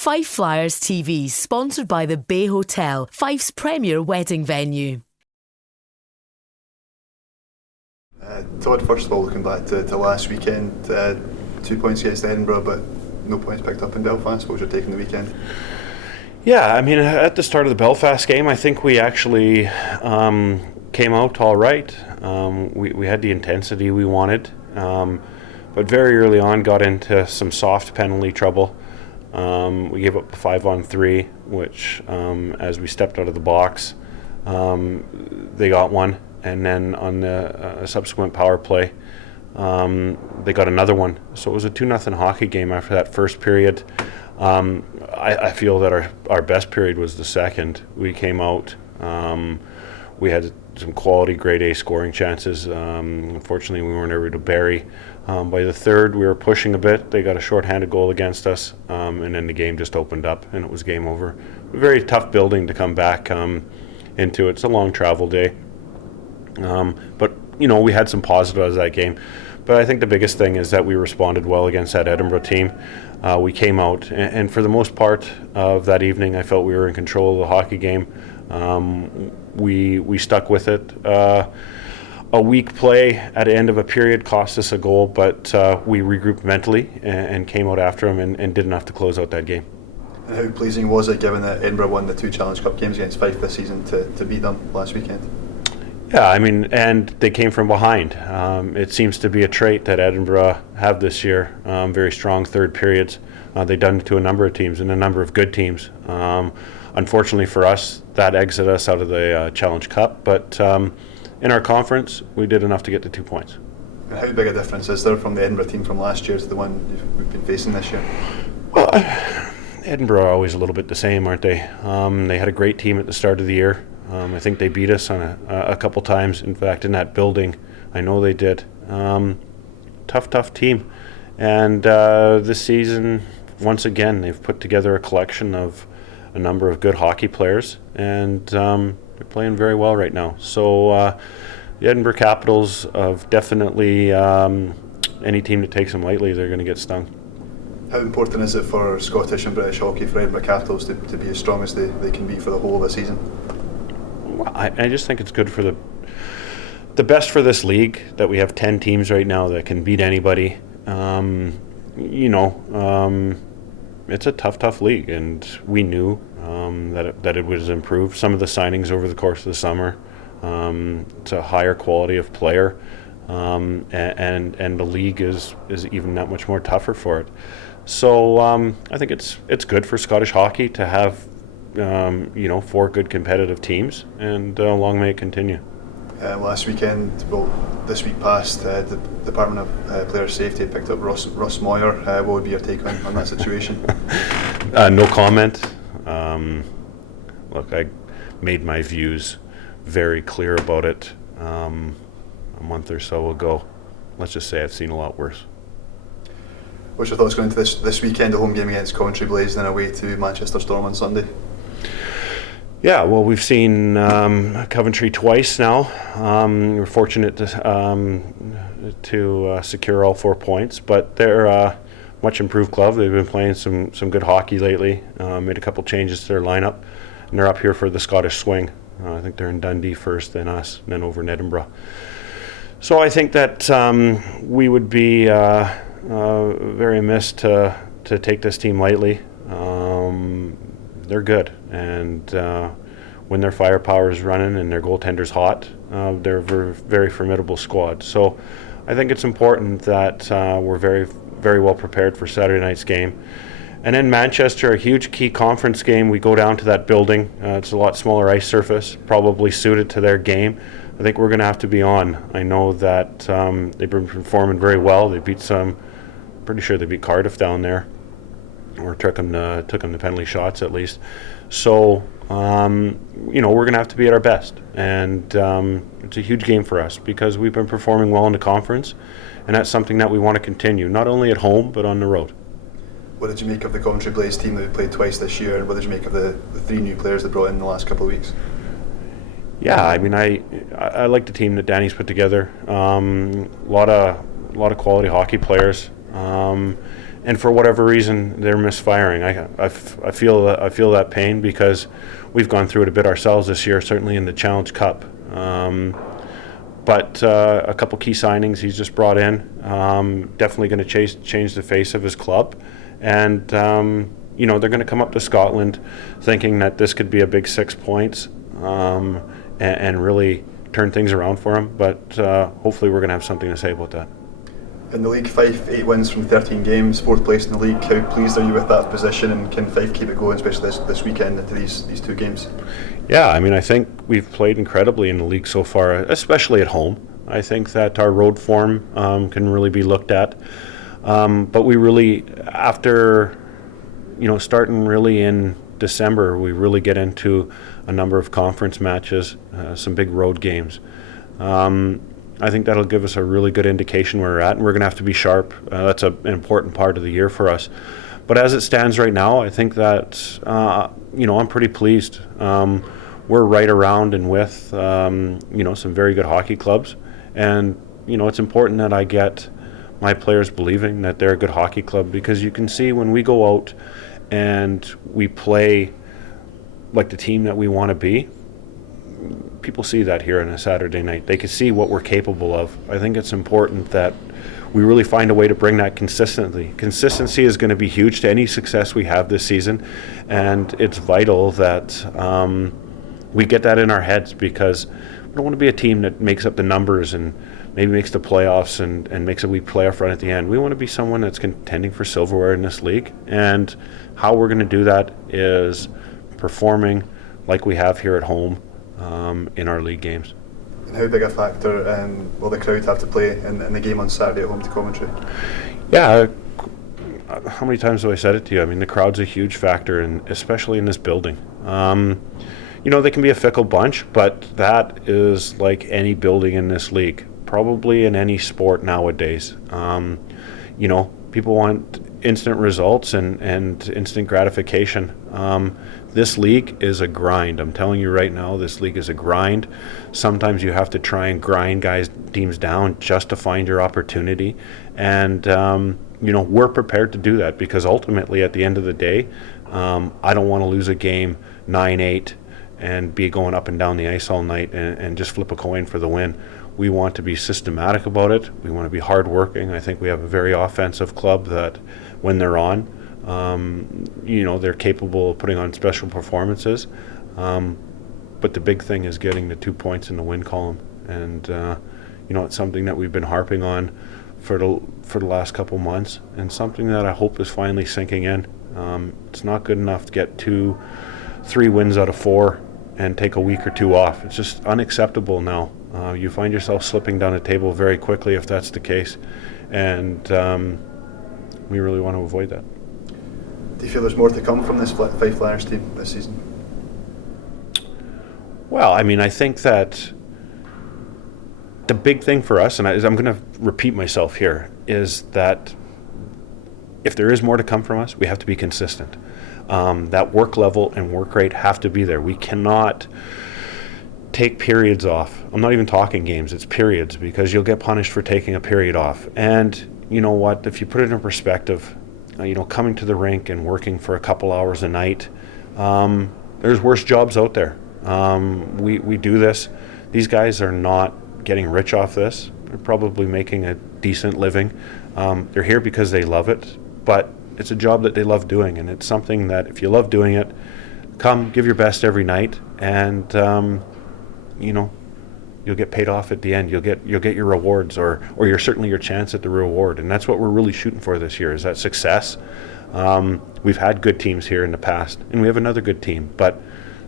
Fife Flyers TV, sponsored by the Bay Hotel, Fife's premier wedding venue. Todd, first of all, looking back to last weekend, 2 points against Edinburgh, but no points picked up in Belfast. What was your take on the weekend? Yeah, I mean, at the start of the Belfast game, I think we actually came out all right. We had the intensity we wanted, but very early on got into some soft penalty trouble. We gave up a 5-on-3, which, as we stepped out of the box, they got one. And then on the subsequent power play, they got another one. So it was a 2-0 hockey game after that first period. I feel that our best period was the second. We came out. We had some quality grade A scoring chances. Unfortunately, we weren't able to bury. By the third, we were pushing a bit. They got a shorthanded goal against us, and then the game just opened up, and it was game over. A very tough building to come back into. It's a long travel day. But, we had some positives out of that game. But I think the biggest thing is that we responded well against that Edinburgh team. We came out, and for the most part of that evening, I felt we were in control of the hockey game. We stuck with it. A weak play at the end of a period cost us a goal, but we regrouped mentally and came out after them and did enough to close out that game. And how pleasing was it, given that Edinburgh won the 2 Challenge Cup games against Fife this season, to beat them last weekend? Yeah, I mean, and they came from behind. It seems to be a trait that Edinburgh have this year, very strong third periods. They've done it to a number of teams and a number of good teams. Unfortunately for us, that exited us out of the Challenge Cup, but in our conference, we did enough to get the 2 points. And how big a difference is there from the Edinburgh team from last year to the one we've been facing this year? Well, Edinburgh are always a little bit the same, aren't they? They had a great team at the start of the year. I think they beat us on a couple times. In fact, in that building, I know they did. Tough team. And this season, once again, they've put together a collection of a number of good hockey players, and they're playing very well right now. So the Edinburgh Capitals have definitely, any team that takes them lightly, they're going to get stung. How important is it for Scottish and British hockey, for Edinburgh Capitals to be as strong as they can be for the whole of the season? I just think it's good for the best for this league that we have 10 teams right now that can beat anybody. It's a tough league, and we knew that it was improved. Some of the signings over the course of the summer, it's a higher quality of player, and the league is even that much more tougher for it. So I think it's good for Scottish hockey to have 4 good competitive teams, and long may it continue. Last weekend, this week past, the Department of Player Safety had picked up Ross Moyer. What would be your take on that situation? No comment. Look, I made my views very clear about it a month or so ago. Let's just say I've seen a lot worse. What's your thoughts going into this weekend, a home game against Coventry Blaze, then away to Manchester Storm on Sunday? Yeah, well, we've seen Coventry twice now. We're fortunate to secure all 4 points, but they're a much improved club. They've been playing some good hockey lately, made a couple changes to their lineup, and they're up here for the Scottish swing. I think they're in Dundee first, then us, and then over in Edinburgh. So I think that we would be very amiss to take this team lightly. They're good, and when their firepower is running and their goaltender's hot, they're a very formidable squad. So I think it's important that we're very, very well prepared for Saturday night's game. And in Manchester, a huge key conference game, we go down to that building. It's a lot smaller ice surface, probably suited to their game. I think we're going to have to be on. I know that they've been performing very well. They beat pretty sure they beat Cardiff down there, or took them to penalty shots at least. So we're going to have to be at our best, and it's a huge game for us because we've been performing well in the conference, and that's something that we want to continue, not only at home but on the road. What did you make of the Coventry Blaze team that played twice this year, and what did you make of the 3 new players they brought in the last couple of weeks? Yeah, I mean, I like the team that Danny's put together. A lot of quality hockey players. and for whatever reason they're misfiring. I feel that pain because we've gone through it a bit ourselves this year, certainly in the Challenge Cup. But a couple key signings he's just brought in, definitely going to change the face of his club, and they're going to come up to Scotland thinking that this could be a big 6 points and really turn things around for him. But hopefully we're going to have something to say about that. In the league, Fife 8 wins from 13 games, 4th place in the league. How pleased are you with that position, and can Fife keep it going, especially this weekend into these 2 games? Yeah, I mean, I think we've played incredibly in the league so far, especially at home. I think that our road form can really be looked at. But we really, after, starting really in December, we really get into a number of conference matches, some big road games. I think that'll give us a really good indication where we're at, and we're going to have to be sharp. That's an important part of the year for us. But as it stands right now, I think that, I'm pretty pleased. We're right around and with, some very good hockey clubs. And, it's important that I get my players believing that they're a good hockey club, because you can see when we go out and we play like the team that we want to be, people see that here on a Saturday night. They can see what we're capable of. I think it's important that we really find a way to bring that consistently. Consistency is going to be huge to any success we have this season, and it's vital that we get that in our heads, because we don't want to be a team that makes up the numbers and maybe makes the playoffs and makes a weak playoff run at the end. We want to be someone that's contending for silverware in this league, and how we're going to do that is performing like we have here at home in our league games. And how big a factor will the crowd have to play in the game on Saturday at home to Coventry? Yeah, how many times have I said it to you? I mean, the crowd's a huge factor, and especially in this building. They can be a fickle bunch, but that is like any building in this league, probably in any sport nowadays. People want instant results and instant gratification. This league is a grind. I'm telling you right now, this league is a grind. Sometimes you have to try and grind teams down just to find your opportunity. And, we're prepared to do that, because ultimately at the end of the day, I don't want to lose a game 9-8 and be going up and down the ice all night and just flip a coin for the win. We want to be systematic about it. We want to be hardworking. I think we have a very offensive club that when they're on, they're capable of putting on special performances. But the big thing is getting the 2 points in the win column. And, it's something that we've been harping on for the last couple months, and something that I hope is finally sinking in. It's not good enough to get 2-3 wins out of 4 and take a week or 2 off. It's just unacceptable now. You find yourself slipping down a table very quickly if that's the case, and we really want to avoid that. Do you feel there's more to come from this Fife Flyers team this season? Well, I mean, I think that the big thing for us, and I'm going to repeat myself here, is that if there is more to come from us, we have to be consistent. That work level and work rate have to be there. We cannot take periods off. I'm not even talking games, it's periods, because you'll get punished for taking a period off. And you know what, if you put it in perspective, coming to the rink and working for a couple hours a night, there's worse jobs out there. We do this. These guys are not getting rich off this. They're probably making a decent living. They're here because they love it, but it's a job that they love doing, and it's something that if you love doing it, come give your best every night, and you'll get paid off at the end. You'll get your rewards, or certainly your chance at the reward, and that's what we're really shooting for this year, is that success. We've had good teams here in the past, and we have another good team, but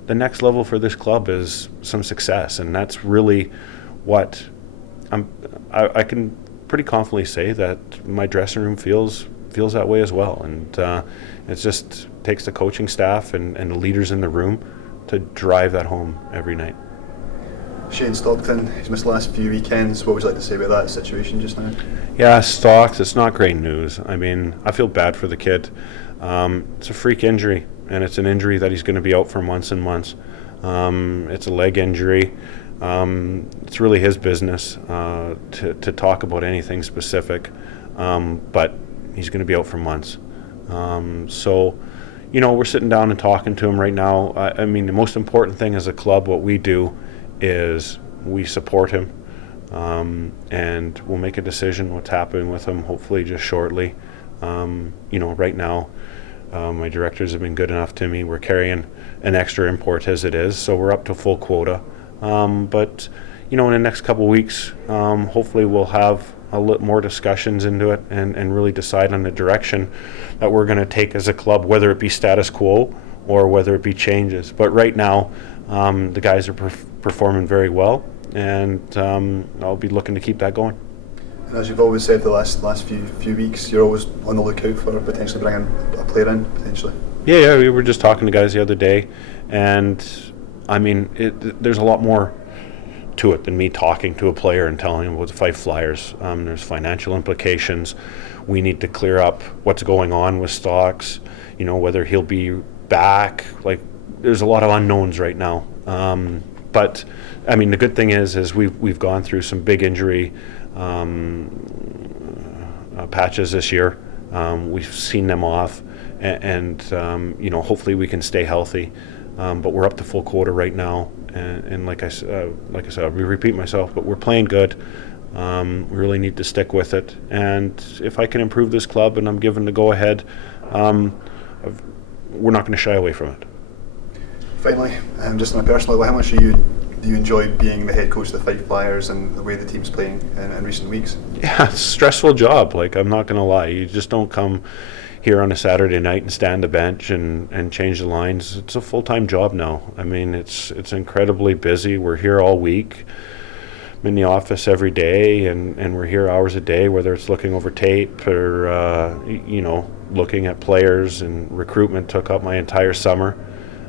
the next level for this club is some success, and that's really what I can pretty confidently say that my dressing room feels that way as well, and it just takes the coaching staff and the leaders in the room to drive that home every night. Shane Stockton, he's missed the last few weekends. What would you like to say about that situation just now? Yeah, Stocks, it's not great news. I mean, I feel bad for the kid. It's a freak injury, and it's an injury that he's going to be out for months and months. It's a leg injury. It's really his business to talk about anything specific. But, he's going to be out for months. So, you know, we're sitting down and talking to him right now. I mean, the most important thing as a club, what we do is we support him, and we'll make a decision what's happening with him, hopefully just shortly. You know, right now, my directors have been good enough to me. We're carrying an extra import as it is, so we're up to full quota. But, you know, in the next couple of weeks, hopefully we'll have a little more discussions into it and really decide on the direction that we're going to take as a club, whether it be status quo or whether it be changes. But right now, the guys are performing very well, and I'll be looking to keep that going. And as you've always said the last few weeks, you're always on the lookout for potentially bringing a player in, potentially. Yeah, we were just talking to guys the other day, and I mean, there's a lot more to it than me talking to a player and telling him about the Fife Flyers. There's financial implications. We need to clear up what's going on with Stocks, you know, whether he'll be back. Like, there's a lot of unknowns right now. But I mean, the good thing is we've gone through some big injury patches this year. We've seen them off, and you know, hopefully we can stay healthy. But we're up to full quota right now, and like I said, I'll repeat myself, but we're playing good. We really need to stick with it, and if I can improve this club and I'm given the go ahead, we're not going to shy away from it. Finally, just on a personal level, how much do you enjoy being the head coach of the Fife Flyers and the way the team's playing in recent weeks? Yeah, it's a stressful job. Like, I'm not going to lie. You just don't come here on a Saturday night and stand the bench and change the lines. It's a full-time job now. I mean, it's incredibly busy. We're here all week. I'm in the office every day, and we're here hours a day, whether it's looking over tape or, you know, looking at players, and recruitment took up my entire summer.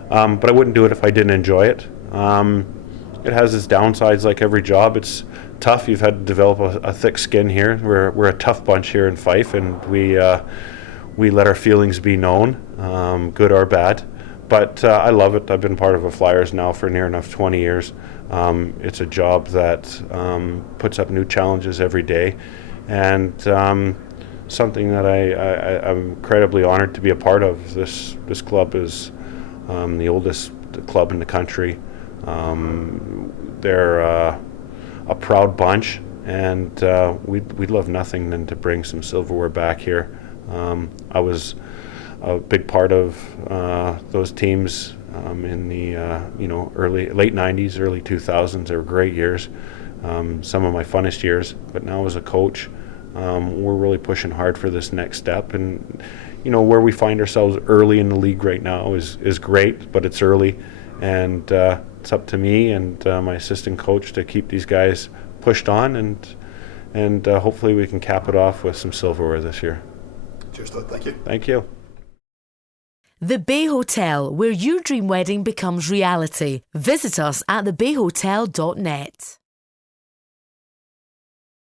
But I wouldn't do it if I didn't enjoy it. It has its downsides like every job. It's tough. You've had to develop a thick skin here. We're a tough bunch here in Fife, and we let our feelings be known, good or bad. But I love it. I've been part of the Flyers now for near enough 20 years. It's a job that puts up new challenges every day, and something that I'm incredibly honored to be a part of. This club is the oldest club in the country. They're a proud bunch, and we'd love nothing than to bring some silverware back here. I was a big part of those teams in the late 90s, early 2000s. They were great years, some of my funnest years. But now as a coach, we're really pushing hard for this next step. And you know, where we find ourselves early in the league right now is great, but it's early, and it's up to me and my assistant coach to keep these guys pushed on, and hopefully we can cap it off with some silverware this year. Cheers, Todd. Thank you. Thank you. The Bay Hotel, where your dream wedding becomes reality. Visit us at thebayhotel.net.